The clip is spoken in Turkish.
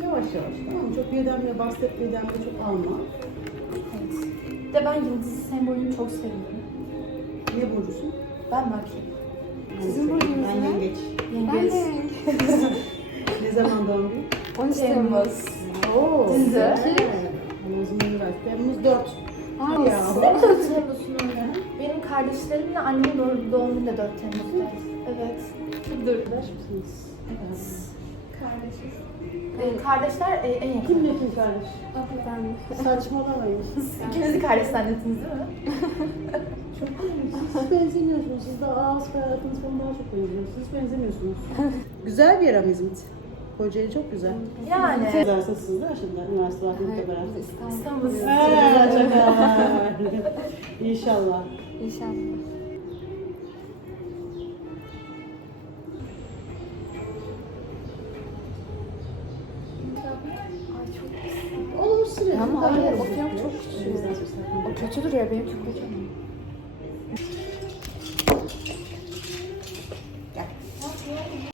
Yavaş yavaş, tamam mı? Çok birdenbire bahset, birdenbire çok alma. Evet. Bir de ben yıldız sembolünü çok seviyorum. Ne burcusun? Ben bakayım. Sizin burcunuz Ben ne? yengeç. Ben Yengeç. de. Ne zaman doğum günü? 13 Temmuz. Oo. Siz de? Ama o zaman biraz. Temmuz 4. Ay Ya. Siz de mi 4 Temmuz'un öyle? Benim kardeşlerimle annemin doğum günü de 4 Temmuz'da. Evet. Dur. Arkadaş mısınız? Evet. Kardeşler en yakın. Kim ne kim kardeş? Ben. Saçmalamayın. İkiniz de kardeş zannettiniz değil mi? Çok siz benzemiyorsunuz. Siz de ağız hayatınız falan daha çok benziyorsunuz. Siz benzemiyorsunuz. Güzel bir yer ama İzmit. Kocaeli çok güzel. Yani. Güzelsiniz siz de şimdi üniversite vaktimde beraber. İstanbul. İnşallah. İnşallah. Ay çok güzel. Olur sürekli. Ama daha hayır, iyi o olacak film ya. çok küçük. O yüzden söz hakkında. O kötü duruyor, benim çok kötü.